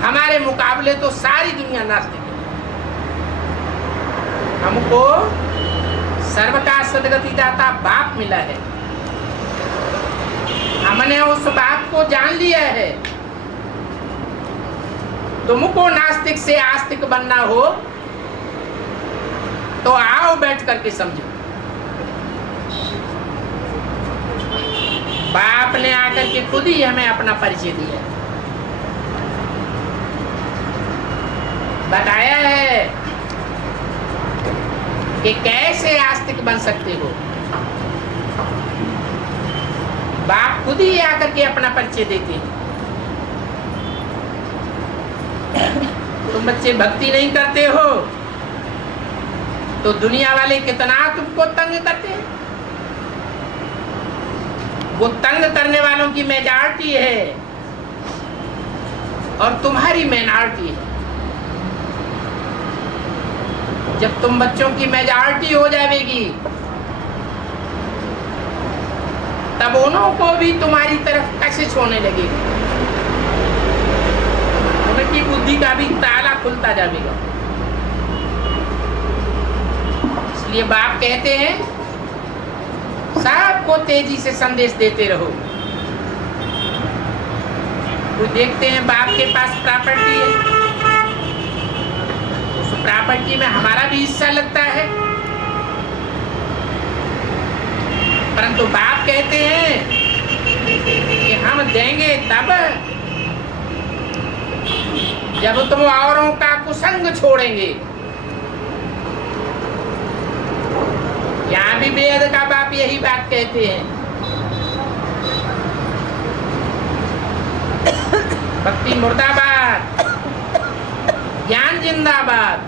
हमारे मुकाबले तो सारी दुनिया नास्तिक है। हमको सर्व का सदगति दाता बाप मिला है। हम तुमने उस बात को जान लिया है। तुमको नास्तिक से आस्तिक बनना हो तो आओ बैठ करके समझो। बाप ने आकर के खुद ही हमें अपना परिचय दिया, बताया है कि कैसे आस्तिक बन सकते हो। बाप खुद ही आकर के अपना परिचय देते हैं। तुम बच्चे भक्ति नहीं करते हो तो दुनिया वाले कितना तुमको तंग करते हैं। वो तंग करने वालों की मेजॉरिटी है और तुम्हारी माइनॉरिटी है। जब तुम बच्चों की मेजॉरिटी हो जाएगी तब उन्हों को भी तुम्हारी तरफ कशिश होने लगेगी, उनकी बुद्धि का भी ताला खुलता जाएगा। इसलिए बाप कहते हैं सबको तेजी से संदेश देते रहो। कुछ देखते हैं बाप के पास प्रॉपर्टी है, उस प्रॉपर्टी में हमारा भी हिस्सा लगता है, परंतु बाप कहते हैं कि हम देंगे तब जब तुम औरों का कुसंग छोड़ेंगे। यहाँ भी वेद का बाप यही बात कहते हैं। भक्ति मुर्दाबाद, ज्ञान जिंदाबाद।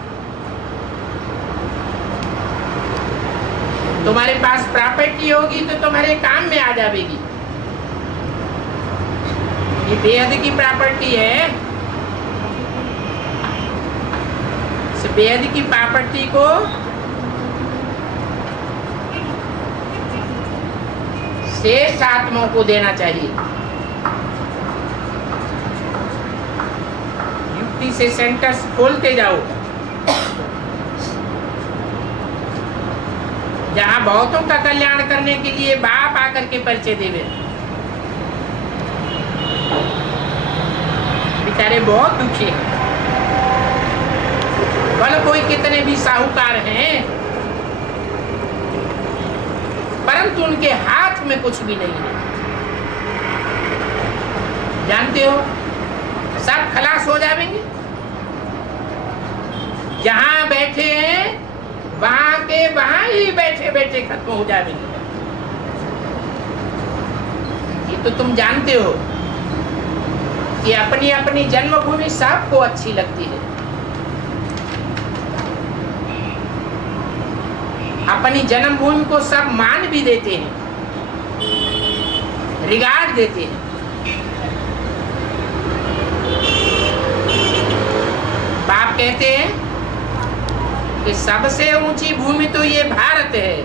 तुम्हारे पास प्रॉपर्टी होगी तो तुम्हारे काम में आ जाएगी। ये बेहद की प्रॉपर्टी है। इस बेहद की प्रॉपर्टी को शेष आत्माओं को देना चाहिए। युक्ति से सेंटर्स खोलते जाओ, जहां बहुतों का कल्याण करने के लिए बाप आकर के परिचय देवे। बेचारे बहुत दुखी हैं, भले कोई कितने भी साहूकार हैं, परंतु उनके हाथ में कुछ भी नहीं है। जानते हो, सब खलास हो जाएंगे। जहां बैठे हैं वहां के वहां ही बैठे बैठे खत्म हो जाएंगे। ये तो तुम जानते हो कि अपनी अपनी जन्मभूमि सबको अच्छी लगती है, अपनी जन्मभूमि को सब मान भी देते हैं, रिगार्ड देते हैं। बाप कहते हैं कि सबसे ऊंची भूमि तो ये भारत है,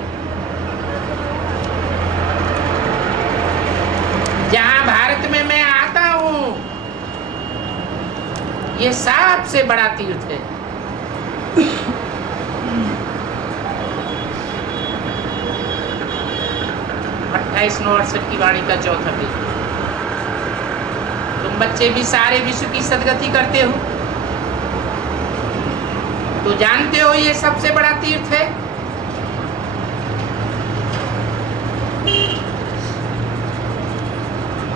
जहां भारत में मैं आता हूं, ये सबसे बड़ा तीर्थ है। 28/9/68 की वाणी का चौथा पेज। तुम बच्चे भी सारे विश्व की सदगति करते हो तो जानते हो ये सबसे बड़ा तीर्थ है।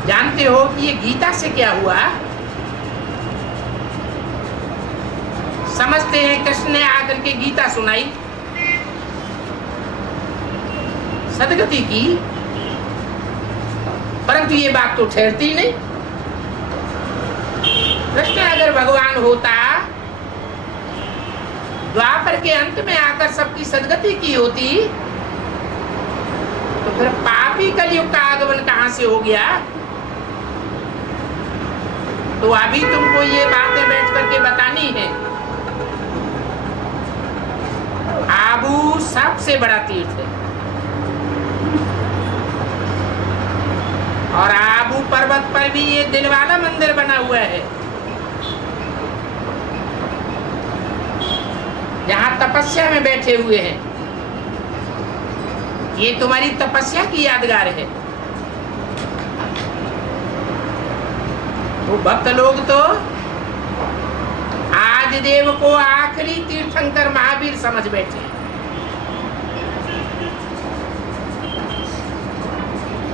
जानते हो कि ये गीता से क्या हुआ? समझते हैं कृष्ण ने आकर के गीता सुनाई, सदगति की, परंतु ये बात तो ठहरती नहीं। कृष्ण अगर भगवान होता, द्वापर के अंत में आकर सबकी सदगति की होती, तो फिर पापी कलयुग का आगमन कहां से हो गया? तो अभी तुमको ये बातें बैठ करके बतानी है। आबू सबसे बड़ा तीर्थ है और आबू पर्वत पर भी ये दिलवाला मंदिर बना हुआ है, जहां तपस्या में बैठे हुए हैं। ये तुम्हारी तपस्या की यादगार है। वो भक्त लोग तो आदिदेव को आखिरी तीर्थंकर महावीर समझ बैठे,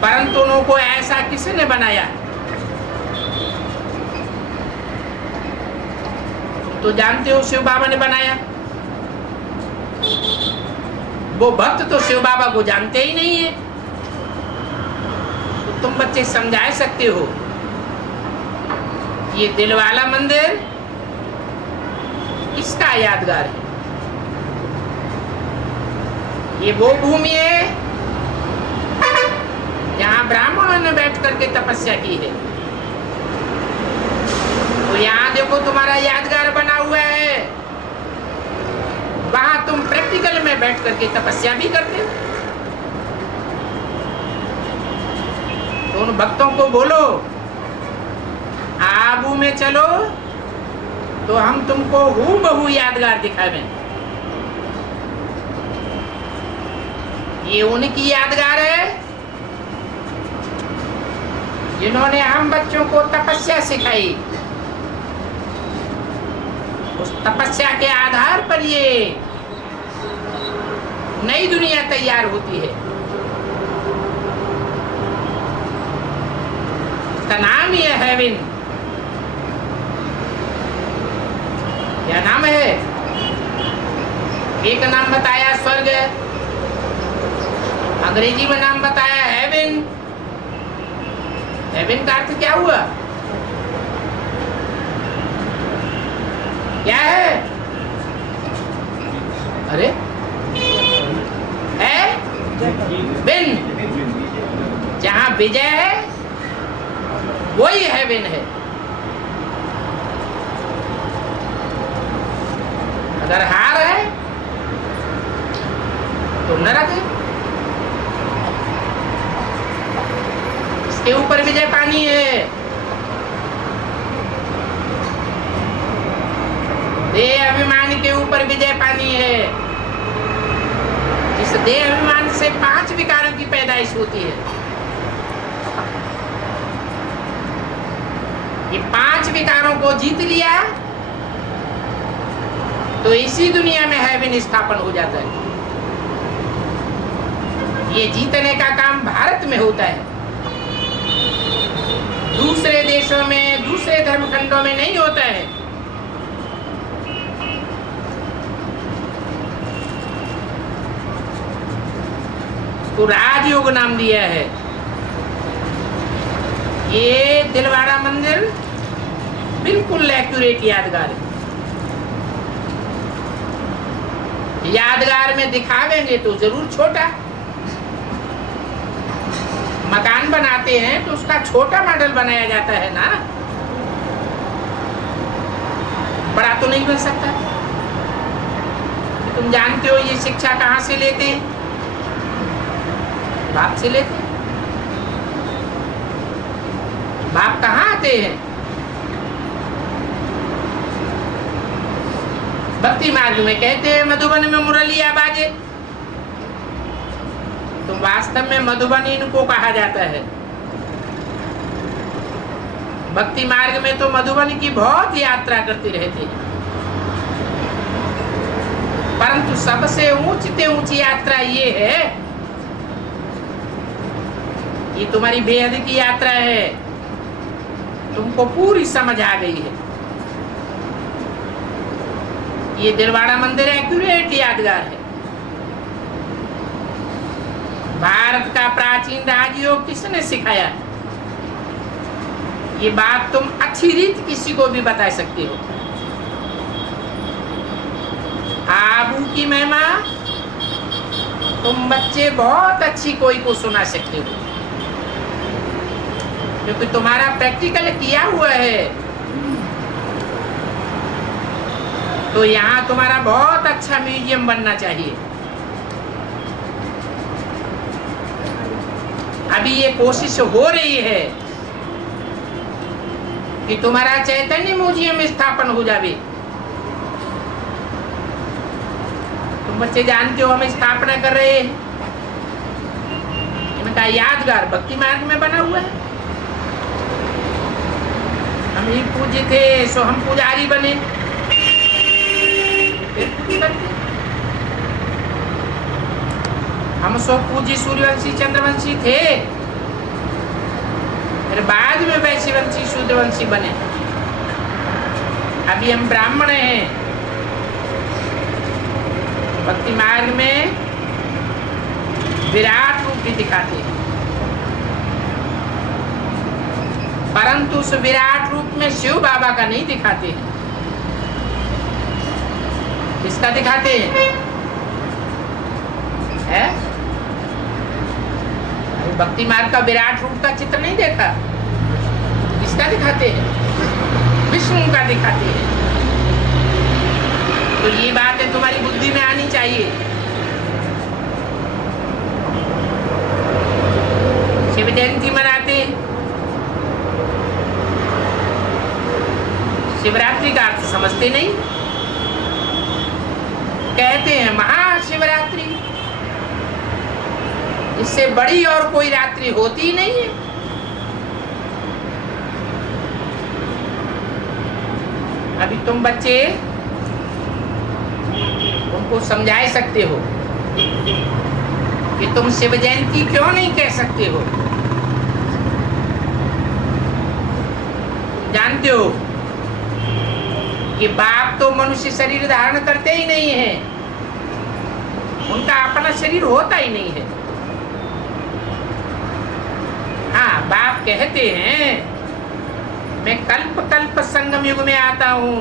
परंतु उनको ऐसा किसने बनाया? तो जानते हो शिव बाबा ने बनाया। वो भक्त तो शिव बाबा को जानते ही नहीं है, तो तुम बच्चे समझा सकते हो ये दिलवाला मंदिर किसका यादगार है? ये वो भूमि है जहां ब्राह्मणों ने बैठ करके तपस्या की है। तो यहाँ देखो तुम्हारा यादगार बना हुआ है, वहां तुम प्रैक्टिकल में बैठ करके तपस्या भी करते हो। तो उन भक्तों को बोलो आबू में चलो तो हम तुमको हूबहू यादगार दिखावे। ये उनकी यादगार है जिन्होंने हम बच्चों को तपस्या सिखाई। उस तपस्या के आधार पर ये नई दुनिया तैयार होती है। इसका नाम ही है हेवन। क्या नाम है? एक नाम बताया स्वर्ग, अंग्रेजी में नाम बताया हेवन। हेवन का अर्थ क्या हुआ? क्या है? अरे है विन, जहां विजय है वही हेवन है। अगर हार है तो नरक है। इसके ऊपर विजय पानी है। देह अभिमान के ऊपर विजय पानी है। इस देह अभिमान से 5 विकारों की पैदाइश होती है। ये 5 विकारों को जीत लिया तो इसी दुनिया में हेवन स्थापन हो जाता है। ये जीतने का काम भारत में होता है, दूसरे देशों में, दूसरे धर्मखंडों में नहीं होता है। उसको राजयोग नाम दिया है। ये दिलवाड़ा मंदिर बिल्कुल एक्यूरेट यादगार है। यादगार में दिखावेंगे तो जरूर छोटा। मकान बनाते हैं तो उसका छोटा मॉडल बनाया जाता है ना, बड़ा तो नहीं बन सकता। तुम जानते हो ये शिक्षा कहाँ से लेते हैं? बाप से लेते हैं। बाप कहाँ आते हैं? भक्ति मार्ग में कहते हैं मधुबन में मुरलिया बाजे, तो वास्तव में मधुबन इनको कहा जाता है। भक्ति मार्ग में तो मधुबन की बहुत यात्रा करते रहते हैं, परंतु सबसे ऊंची यात्रा ये है, ये तुम्हारी बेहद की यात्रा है। तुमको पूरी समझ आ गई है। ये दिलवाड़ा मंदिर एक्यूरेट यादगार है। भारत का प्राचीन राजयोग किसने सिखाया? ये बात तुम अच्छी रीत किसी को भी बता सकते हो। आबू की महिमा तुम बच्चे बहुत अच्छी कोई को सुना सकते हो, क्योंकि तुम्हारा प्रैक्टिकल किया हुआ है। तो यहाँ तुम्हारा बहुत अच्छा म्यूजियम बनना चाहिए। अभी ये कोशिश हो रही है कि तुम्हारा चैतन्य म्यूजियम स्थापन हो जावे। तुम बच्चे जानते हो हम स्थापना कर रहे हैं। इनका यादगार भक्ति मार्ग में बना हुआ है। हम ही पूज्य थे सो हम पुजारी बने, हम सो पूज्य सूर्यवंशी चंद्रवंशी थे, फिर बाद में वैश्यवंशी शूद्रवंशी बने। अभी हम ब्राह्मण हैं। भक्ति मार्ग में विराट रूप भी दिखाते हैं, परंतु उस विराट रूप में शिव बाबा का नहीं दिखाते हैं। किसका दिखाते हैं? है? भक्ति मार्ग का विराट रूप का चित्र नहीं देखा? किसका दिखाते हैं? विष्णु का दिखाते हैं। तो ये बातें तुम्हारी बुद्धि में आनी चाहिए। शिव जयंती मनाते, शिवरात्रि का अर्थ समझते नहीं, कहते हैं महाशिवरात्रि, इससे बड़ी और कोई रात्रि होती ही नहीं है। अभी तुम बच्चे उनको समझा सकते हो कि तुम शिव जयंती क्यों नहीं कह सकते हो। जानते हो कि बाप तो मनुष्य शरीर धारण करते ही नहीं है, उनका अपना शरीर होता ही नहीं है। हाँ, बाप कहते हैं मैं कल्प कल्प संगम युग में आता हूं,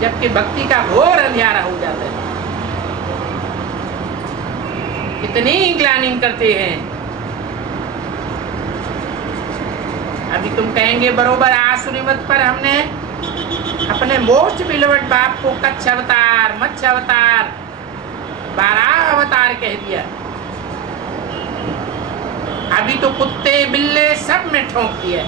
जबकि भक्ति का घोर अंधियारा हो जाता है। कितनी ग्लानिंग करते हैं। अभी तुम कहेंगे बरोबर आसुरी मत पर हमने अपने मोस्ट बिलवड बाप को कच्छ अवतार, मत्स्य अवतार, 12 अवतार कह दिया। अभी तो कुत्ते बिल्ले सब में ठोंक दिया।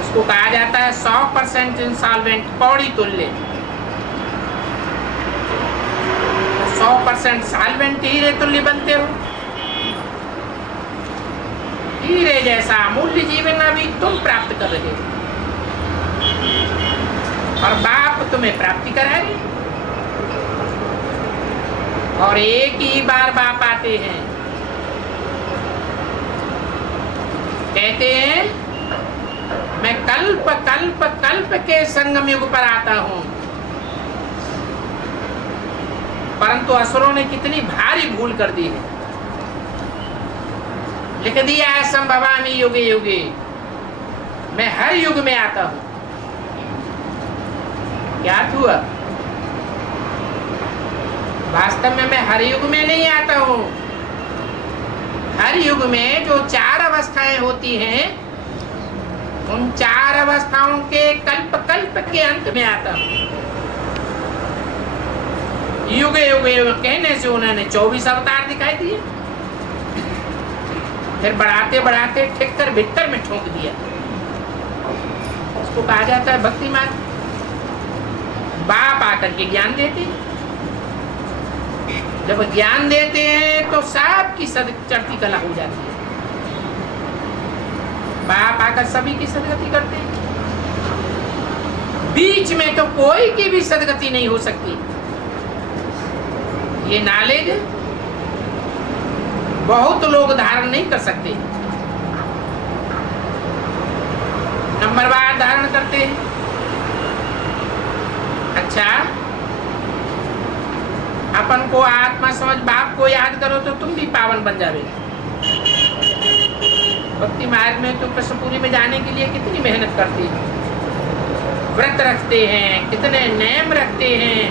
उसको कहा जाता है 100% इंसॉल्वेंट, कौड़ी तुल्य। 100% सॉल्वेंट हीरे तुल्य बनते हो। हीरे जैसा अमूल्य जीवन अभी तुम प्राप्त कर रहे हो और बाप तुम्हें प्राप्ति करा रहे। और एक ही बार बाप आते हैं, कहते हैं मैं कल्प कल्प कल्प के संगम युग पर आता हूं। परंतु असुरों ने कितनी भारी भूल कर दी है। लिख दिया है संभवामि युगे युगे, मैं हर युग में आता हूं। क्या हुआ? वास्तव में मैं हर युग में नहीं आता हूं। हर युग में जो 4 अवस्थाएं होती हैं, उन 4 अवस्थाओं के कल्प कल्प के अंत में आता हूं। युगे युगे कहने से उन्होंने 24 अवतार दिखाई दिए, फिर बढ़ाते बढ़ाते ठेक कर भीतर में ठोक दिया। उसको कहा जाता है भक्ति मार्ग। बाप आकर के ज्ञान देते हैं। जब ज्ञान देते हैं तो सबकी चढ़ती कला हो जाती है। बाप आकर सभी की सदगति करते हैं। बीच में तो कोई की भी सदगति नहीं हो सकती। ये नॉलेज बहुत लोग धारण नहीं कर सकते। नंबरवार धारण करते हैं। अच्छा, अपन को आत्मा समझ बाप को याद करो तो तुम भी पावन बन जावे। भक्ति मार्ग में तो कृष्णपुरी में जाने के लिए कितनी मेहनत करते हैं, व्रत रखते हैं, कितने नियम रखते हैं,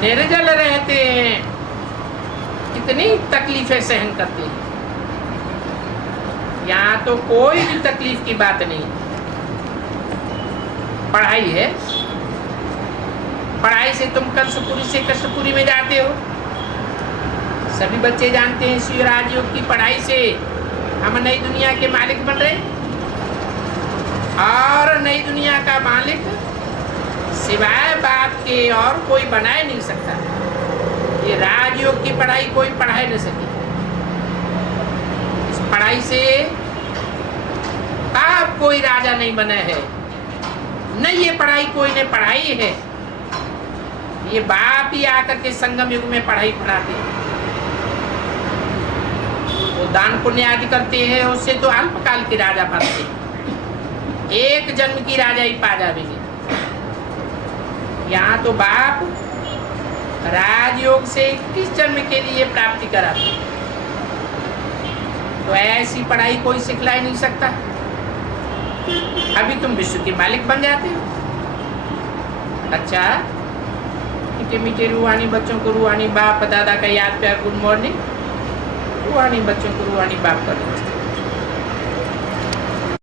निर्जल रहते हैं, कितनी तकलीफें सहन करते हैं। यहाँ तो कोई भी तकलीफ की बात नहीं। पढ़ाई है, पढ़ाई से तुम कंसपुरी से कृष्णपुरी में जाते हो। सभी बच्चे जानते हैं शिव राजयोग की पढ़ाई से हम नई दुनिया के मालिक बन रहे, और नई दुनिया का मालिक सिवाय बाप के और कोई बना ही नहीं सकता। ये राजयोग की पढ़ाई कोई पढ़ा ही नहीं सके। इस पढ़ाई पढ़ाई से आप कोई राजा नहीं बना है, न ये पढ़ाई कोई ने पढ़ाई है। ये बाप ही आकर के संगम युग में पढ़ाई पढ़ाते हैं। वो दान पुण्य आदि करते हैं, उससे तो अल्पकाल के राजा बनते हैं, एक जन्म की राजा ही पा जाएंगे। यहाँ तो बाप राजयोग से 21 जन्म के लिए प्राप्ति कराते। तो ऐसी पढ़ाई कोई सिखला ही नहीं सकता। अभी तुम विश्व के मालिक बन जाते हो। अच्छा, मीठे मीठे रूहानी बच्चों को रूहानी बाप दादा का याद प्यार गुड मॉर्निंग। रूहानी बच्चों को रूहानी बाप का नमस्ते।